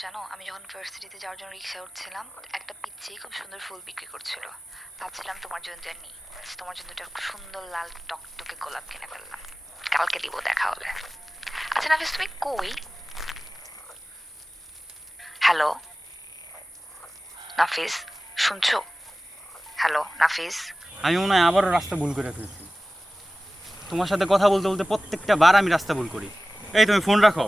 জানো, আমি যখন ভার্সিটিতে যাওয়ার জন্য রিক্সায় উঠছিলাম, একটা পিচ্চি খুব সুন্দর ফুল বিক্রি করছিল। ভাবছিলাম তোমার জন্য নিই। তোমার জন্য একটা সুন্দর লাল টকটকে গোলাপ কিনে ফেললাম। কালকে দিব, দেখা হবে। আচ্ছা নাফিস, তুমি কই? হ্যালো নাফিস, শুনছো? হ্যালো নাফিস। আমি মনে হয় আবারও রাস্তা ভুল করে ফেলছি। তোমার সাথে কথা বলতে বলতে প্রত্যেকটা বার আমি রাস্তা ভুল করি। এই তুমি ফোন রাখো।